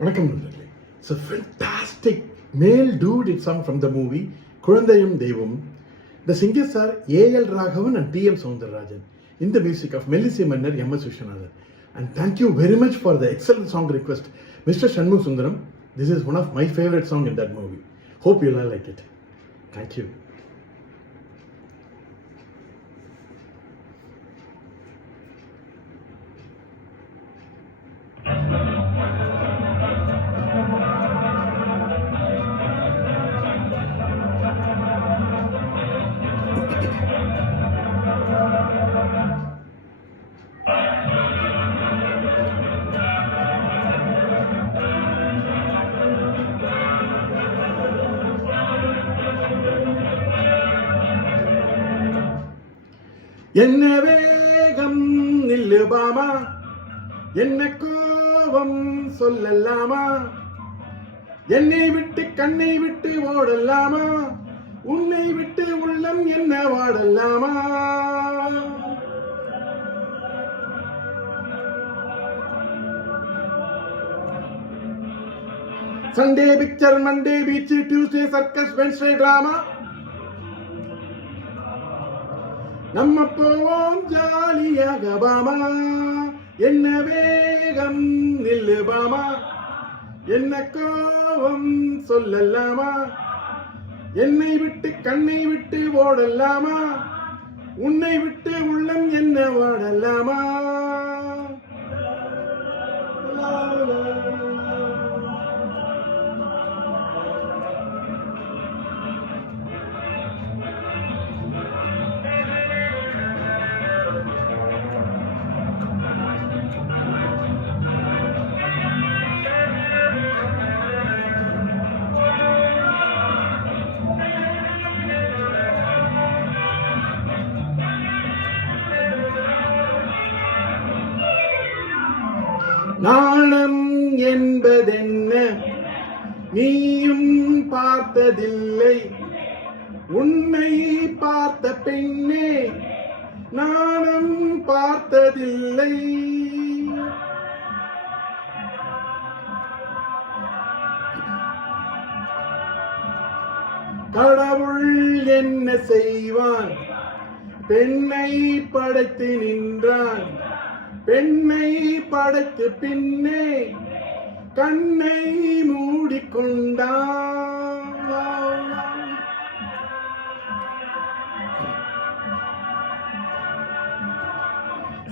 வணக்கம் நண்பர்களே. It's a fantastic male dude song from the movie Kulandayum Devam. The singers are A.L. Raghavan and T.M. Soundararajan in the music of Melissy Mannar M.S. Vishwanathan. And thank you very much for the excellent song request, Mr. Shanmugh Sundaram. This is one of my favorite songs in that movie. Hope you'll all like it. Thank you. என்ன வேகம் நில்லுபாமா, என்ன கோபம் சொல்லலாமா, என்னை விட்டு கண்ணை விட்டு ஓடலாமா, உன்னை விட்டு உள்ளம் என்ன வாடலாமா. Sunday picture, Monday beach, Tuesday circus, Wednesday drama, நம்ம போவோம் ஜாலியாக பாமா. என்ன வேகம் நில்லு பாமா, என்ன கோபம் சொல்லலாமா, என்னை விட்டு கண்ணை விட்டு ஓடலாமா, உன்னை விட்டு உள்ளம் என்ன வாடலாமா. நாணம் என்பதென்ன நீயும் பார்த்ததில்லை, உன்னை பார்த்த பெண்ணே நாணம் பார்த்ததில்லை. கடவுள் என்ன செய்வான், பெண்ணை படைத்து நின்றான், பெண்ணை படைத்து பின்னே கண்ணை மூடிக்கொண்டான்.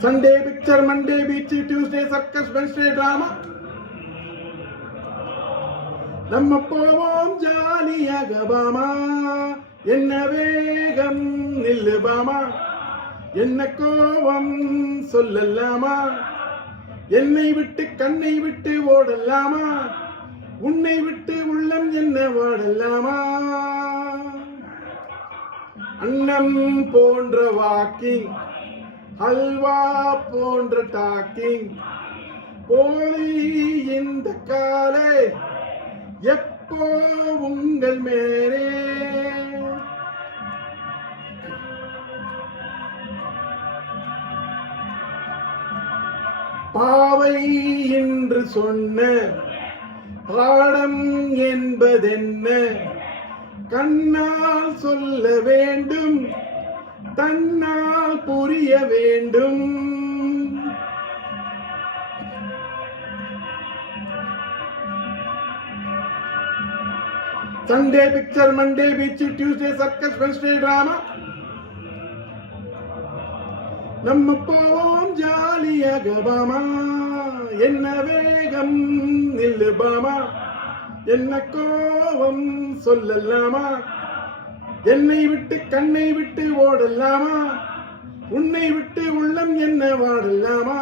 Sunday picture, Monday beach, Tuesday circus, Wednesday drama, நம்ம போவோம் ஜாலியாக பாமா. என்ன வேகம் நில்லு பாமா, என்ன கோபம் சொல்லலாமா, என்னை விட்டு கண்ணை விட்டு ஓடலாமா, உன்னை விட்டு உள்ளம் என்ன வாடலாமா. அன்னம் போன்ற வாக்கிங், ஹல்வா போன்ற டாக்கிங், போலி இந்த காலை எப்போ உங்கள் மேலே. பாவை என்று சொன்ன பாடம் என்பதென்ன, கண்ணால் சொல்ல வேண்டும், தன்னால் புரிய வேண்டும். Sunday picture, Monday beach, Tuesday circus, Wednesday drama, நம்ம போவோம் ஜாலியாக பாமா. என்ன வேகம் நில்லு பாமா, என்ன கோபம் சொல்லலாமா, என்னை விட்டு கண்ணை விட்டு ஓடலாமா, உன்னை விட்டு உள்ளம் என்ன வாடலாமா.